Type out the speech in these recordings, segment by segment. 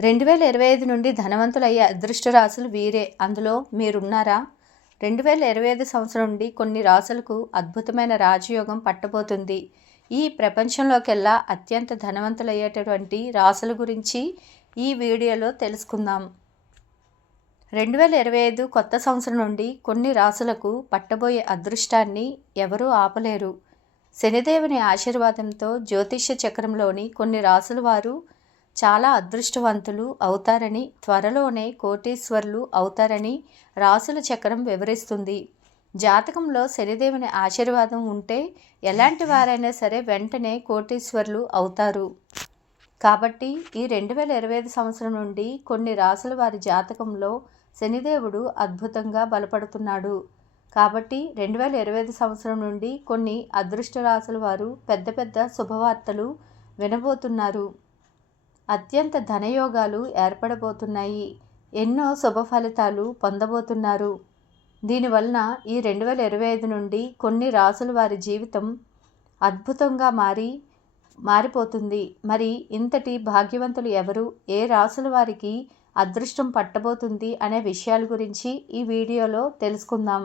రెండు వేల ఇరవై ఐదు నుండి ధనవంతులయ్యే అదృష్ట రాశులు వీరే. అందులో మీరున్నారా? రెండు వేల ఇరవై ఐదు సంవత్సరం నుండి కొన్ని రాశులకు అద్భుతమైన రాజయోగం పట్టబోతుంది. ఈ ప్రపంచంలోకెల్లా అత్యంత ధనవంతులయ్యేటటువంటి రాశుల గురించి ఈ వీడియోలో తెలుసుకుందాం. రెండు వేల ఇరవై ఐదు కొత్త సంవత్సరం నుండి కొన్ని రాశులకు పట్టబోయే అదృష్టాన్ని ఎవరూ ఆపలేరు. శనిదేవుని ఆశీర్వాదంతో జ్యోతిష్య చక్రంలోని కొన్ని రాసుల వారు చాలా అదృష్టవంతులు అవుతారని త్వరలోనే కోటీశ్వర్లు అవుతారని రాసుల చక్రం వివరిస్తుంది. జాతకంలో శనిదేవుని ఆశీర్వాదం ఉంటే ఎలాంటి వారైనా సరే వెంటనే కోటీశ్వర్లు అవుతారు. కాబట్టి ఈ రెండు వేల ఇరవై ఐదు సంవత్సరం నుండి కొన్ని రాసుల వారి జాతకంలో శనిదేవుడు అద్భుతంగా బలపడుతున్నాడు. కాబట్టి రెండు వేల ఇరవై ఐదు సంవత్సరం నుండి కొన్ని అదృష్ట రాసుల వారు పెద్ద పెద్ద శుభవార్తలు వినబోతున్నారు. అత్యంత ధనయోగాలు ఏర్పడబోతున్నాయి. ఎన్నో శుభ ఫలితాలు పొందబోతున్నారు. దీనివలన ఈ రెండు వేల ఇరవై ఐదు నుండి కొన్ని రాసుల వారి జీవితం అద్భుతంగా మారి మారిపోతుంది. మరి ఇంతటి భాగ్యవంతులు ఎవరు? ఏ రాసుల వారికి అదృష్టం పట్టబోతుంది అనే విషయాల గురించి ఈ వీడియోలో తెలుసుకుందాం.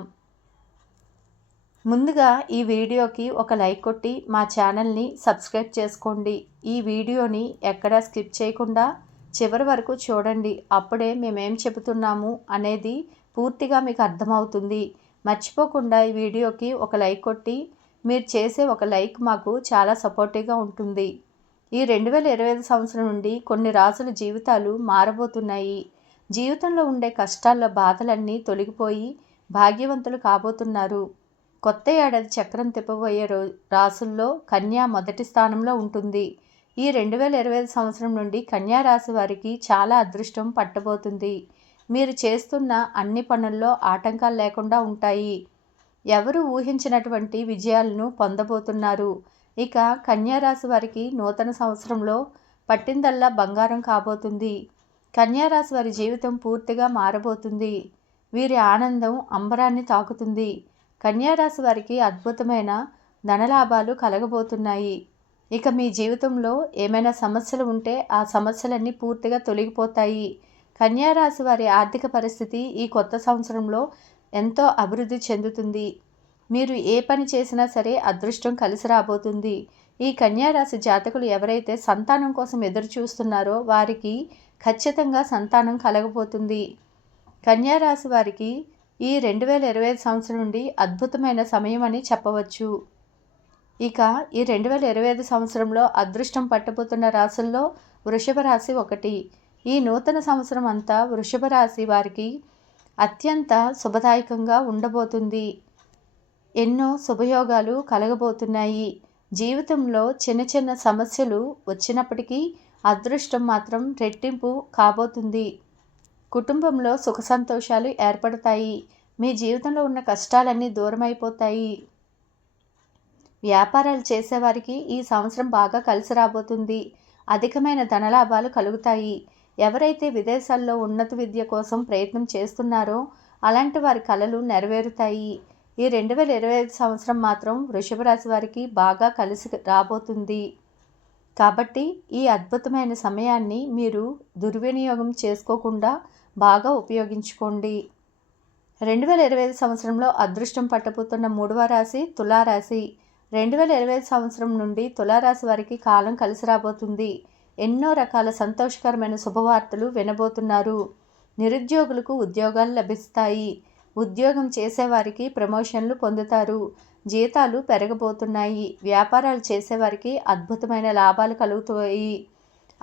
ముందుగా ఈ వీడియోకి ఒక లైక్ కొట్టి మా ఛానల్ని సబ్స్క్రైబ్ చేసుకోండి. ఈ వీడియోని ఎక్కడా స్కిప్ చేయకుండా చివరి వరకు చూడండి. అప్పుడే మేమేం చెబుతున్నాము అనేది పూర్తిగా మీకు అర్థమవుతుంది. మర్చిపోకుండా ఈ వీడియోకి ఒక లైక్ కొట్టి మీరు చేసే ఒక లైక్ మాకు చాలా సపోర్టివ్గా ఉంటుంది. ఈ రెండు వేల ఇరవై ఐదు సంవత్సరం నుండి కొన్ని రాసుల జీవితాలు మారబోతున్నాయి. జీవితంలో ఉండే కష్టాల్లో బాధలన్నీ తొలగిపోయి భాగ్యవంతులు కాబోతున్నారు. కొత్త ఏడాది చక్రం తిప్పబోయే రో రాసుల్లో కన్యా మొదటి స్థానంలో ఉంటుంది. ఈ రెండు వేల ఇరవై ఐదు సంవత్సరం నుండి కన్యా రాశి వారికి చాలా అదృష్టం పట్టబోతుంది. మీరు చేస్తున్న అన్ని పనుల్లో ఆటంకాలు లేకుండా ఉంటాయి. ఎవరు ఊహించినటువంటి విజయాలను పొందబోతున్నారు. ఇక కన్యారాశి వారికి నూతన సంవత్సరంలో పట్టిందల్లా బంగారం కాబోతుంది. కన్యారాశి వారి జీవితం పూర్తిగా మారబోతుంది. వీరి ఆనందం అంబరాన్ని తాకుతుంది. కన్యారాశి వారికి అద్భుతమైన ధనలాభాలు కలగబోతున్నాయి. ఇక మీ జీవితంలో ఏమైనా సమస్యలు ఉంటే ఆ సమస్యలన్నీ పూర్తిగా తొలగిపోతాయి. కన్యారాశి వారి ఆర్థిక పరిస్థితి ఈ కొత్త సంవత్సరంలో ఎంతో అభివృద్ధి చెందుతుంది. మీరు ఏ పని చేసినా సరే అదృష్టం కలిసి రాబోతుంది. ఈ కన్యారాశి జాతకులు ఎవరైతే సంతానం కోసం ఎదురు చూస్తున్నారో వారికి ఖచ్చితంగా సంతానం కలగబోతుంది. కన్యారాశి వారికి ఈ రెండు వేల ఇరవై ఐదు సంవత్సరం నుండి అద్భుతమైన సమయం అని చెప్పవచ్చు. ఇక ఈ రెండు వేల ఇరవై ఐదు సంవత్సరంలో అదృష్టం పట్టబోతున్న రాసుల్లో వృషభ రాశి ఒకటి. ఈ నూతన సంవత్సరం అంతా వృషభ రాశి వారికి అత్యంత శుభదాయకంగా ఉండబోతుంది. ఎన్నో శుభయోగాలు కలగబోతున్నాయి. జీవితంలో చిన్న చిన్న సమస్యలు వచ్చినప్పటికీ అదృష్టం మాత్రం రెట్టింపు కాబోతుంది. కుటుంబంలో సుఖ సంతోషాలు ఏర్పడతాయి. మీ జీవితంలో ఉన్న కష్టాలన్నీ దూరమైపోతాయి. వ్యాపారాలు చేసేవారికి ఈ సంవత్సరం బాగా కలిసి రాబోతుంది. అధికమైన ధనలాభాలు కలుగుతాయి. ఎవరైతే విదేశాల్లో ఉన్నత విద్య కోసం ప్రయత్నం చేస్తున్నారో అలాంటి వారి కళలు నెరవేరుతాయి. ఈ రెండు వేల ఇరవై ఐదు సంవత్సరం మాత్రం వృషభ రాశి వారికి బాగా కలిసి రాబోతుంది. కాబట్టి ఈ అద్భుతమైన సమయాన్ని మీరు దుర్వినియోగం చేసుకోకుండా బాగా ఉపయోగించుకోండి. రెండు వేల ఇరవై ఐదు సంవత్సరంలో అదృష్టం పట్టబోతున్న మూడవ రాశి తులారాశి. రెండు వేల ఇరవై ఐదు సంవత్సరం నుండి తులారాశి వారికి కాలం కలిసి రాబోతుంది. ఎన్నో రకాల సంతోషకరమైన శుభవార్తలు వినబోతున్నారు. నిరుద్యోగులకు ఉద్యోగాలు లభిస్తాయి. ఉద్యోగం చేసేవారికి ప్రమోషన్లు పొందుతారు. జీతాలు పెరగబోతున్నాయి. వ్యాపారాలు చేసేవారికి అద్భుతమైన లాభాలు కలుగుతాయి.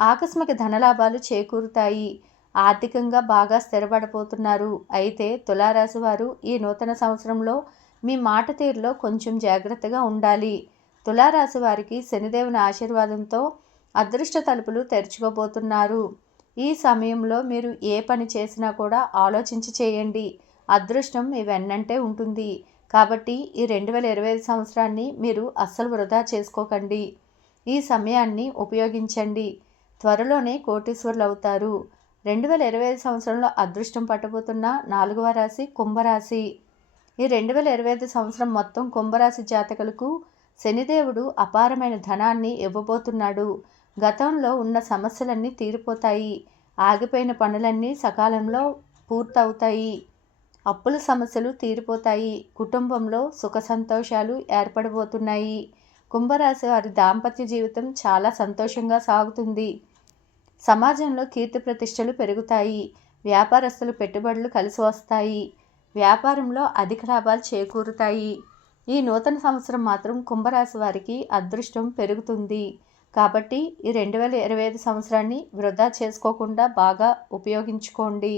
ఆకస్మిక ధనలాభాలు చేకూరుతాయి. ఆర్థికంగా బాగా స్థిరపడిపోతున్నారు. అయితే తులారాశి వారు ఈ నూతన సంవత్సరంలో మీ మాట తీరులో కొంచెం జాగ్రత్తగా ఉండాలి. తులారాశి వారికి శనిదేవుని ఆశీర్వాదంతో అదృష్ట తలుపులు తెరుచుకోబోతున్నారు. ఈ సమయంలో మీరు ఏ పని చేసినా కూడా ఆలోచించి చేయండి. అదృష్టం మీ వెన్నంటే ఉంటుంది. కాబట్టి ఈ రెండు వేల ఇరవై ఐదు సంవత్సరాన్ని మీరు అస్సలు వృధా చేసుకోకండి. ఈ సమయాన్ని ఉపయోగించండి. త్వరలోనే కోటీశ్వరులు అవుతారు. రెండు వేల ఇరవై ఐదు సంవత్సరంలో అదృష్టం పట్టబోతున్న నాలుగవ రాశి కుంభరాశి. ఈ రెండు వేల ఇరవై ఐదు సంవత్సరం మొత్తం కుంభరాశి జాతకులకు శనిదేవుడు అపారమైన ధనాన్ని ఇవ్వబోతున్నాడు. గతంలో ఉన్న సమస్యలన్నీ తీరిపోతాయి. ఆగిపోయిన పనులన్నీ సకాలంలో పూర్తవుతాయి. అప్పుల సమస్యలు తీరిపోతాయి. కుటుంబంలో సుఖ సంతోషాలు ఏర్పడబోతున్నాయి. కుంభరాశి వారి దాంపత్య జీవితం చాలా సంతోషంగా సాగుతుంది. సమాజంలో కీర్తి ప్రతిష్టలు పెరుగుతాయి. వ్యాపారస్తులు పెట్టుబడులు కలిసి వస్తాయి. వ్యాపారంలో అధిక లాభాలు చేకూరుతాయి. ఈ నూతన సంవత్సరం మాత్రం కుంభరాశి వారికి అదృష్టం పెరుగుతుంది. కాబట్టి ఈ రెండు వేల ఇరవై ఐదు సంవత్సరాన్ని వృధా చేసుకోకుండా బాగా ఉపయోగించుకోండి.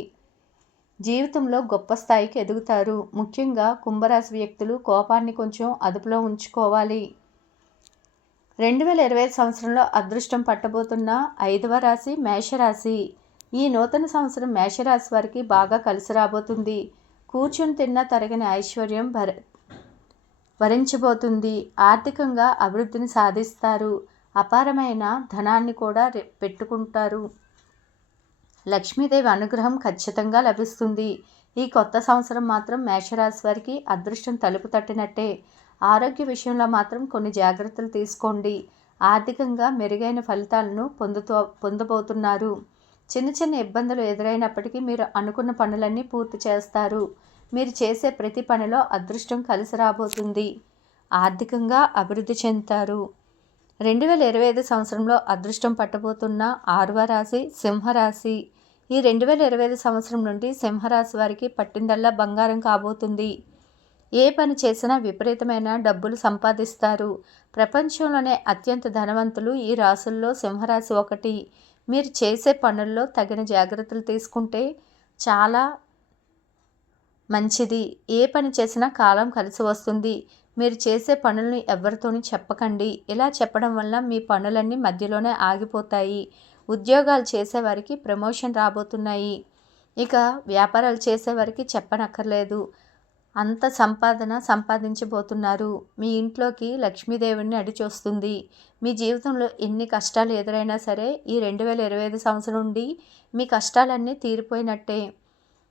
జీవితంలో గొప్ప స్థాయికి ఎదుగుతారు. ముఖ్యంగా కుంభరాశి వ్యక్తులు కోపాన్ని కొంచెం అదుపులో ఉంచుకోవాలి. రెండు వేల ఇరవై ఐదు సంవత్సరంలో అదృష్టం పట్టబోతున్న ఐదవ రాశి మేషరాశి. ఈ నూతన సంవత్సరం మేషరాశి వారికి బాగా కలిసి రాబోతుంది. కూర్చుని తిన్న తరగని ఐశ్వర్యం భర వరించబోతుంది ఆర్థికంగా అభివృద్ధిని సాధిస్తారు. అపారమైన ధనాన్ని కూడా పెట్టుకుంటారు. లక్ష్మీదేవి అనుగ్రహం ఖచ్చితంగా లభిస్తుంది. ఈ కొత్త సంవత్సరం మాత్రం మేషరాశి వారికి అదృష్టం తలుపు తట్టినట్టే. ఆరోగ్య విషయంలో మాత్రం కొన్ని జాగ్రత్తలు తీసుకోండి. ఆర్థికంగా మెరుగైన ఫలితాలను పొందుతూ పొందబోతున్నారు. చిన్న చిన్న ఇబ్బందులు ఎదురైనప్పటికీ మీరు అనుకున్న పనులన్నీ పూర్తి చేస్తారు. మీరు చేసే ప్రతి పనిలో అదృష్టం కలిసి రాబోతుంది. ఆర్థికంగా అభివృద్ధి చెందుతారు. రెండు వేల ఇరవై ఐదు సంవత్సరంలో అదృష్టం పట్టబోతున్న ఆరవ రాశి సింహరాశి. ఈ రెండు వేల ఇరవై ఐదు సంవత్సరం నుండి సింహరాశి వారికి పట్టిందల్లా బంగారం కాబోతుంది. ఏ పని చేసినా విపరీతమైన డబ్బులు సంపాదిస్తారు. ప్రపంచంలోనే అత్యంత ధనవంతులు ఈ రాసుల్లో సింహరాశి ఒకటి. మీరు చేసే పనుల్లో తగిన జాగ్రత్తలు తీసుకుంటే చాలా మంచిది. ఏ పని చేసినా కాలం కలిసి వస్తుంది. మీరు చేసే పనులను ఎవరితోని చెప్పకండి. ఇలా చెప్పడం వల్ల మీ పనులన్నీ మధ్యలోనే ఆగిపోతాయి. ఉద్యోగాలు చేసేవారికి ప్రమోషన్ రాబోతున్నాయి. ఇక వ్యాపారాలు చేసేవారికి చెప్పనక్కర్లేదు. అంత సంపాదన సంపాదించబోతున్నారు. మీ ఇంట్లోకి లక్ష్మీదేవిని అడిచొస్తుంది. మీ జీవితంలో ఎన్ని కష్టాలు ఎదురైనా సరే ఈ రెండు వేల ఇరవై ఐదు సంవత్సరం నుండి మీ కష్టాలన్నీ తీరిపోయినట్టే.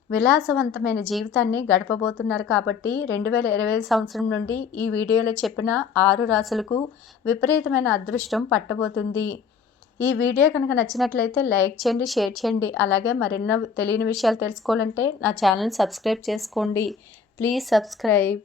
విలాసవంతమైన జీవితాన్ని గడపబోతున్నారు కాబట్టి రెండు వేల ఇరవై ఐదు సంవత్సరం నుండి ఈ వీడియోలో చెప్పిన ఆరు రాసులకు విపరీతమైన అదృష్టం పట్టబోతుంది. ఈ వీడియో కనుక నచ్చినట్లయితే లైక్ చేయండి షేర్ చేయండి. అలాగే మరెన్నో తెలియని విషయాలు తెలుసుకోవాలంటే నా ఛానల్ సబ్స్క్రైబ్ చేసుకోండి. Please subscribe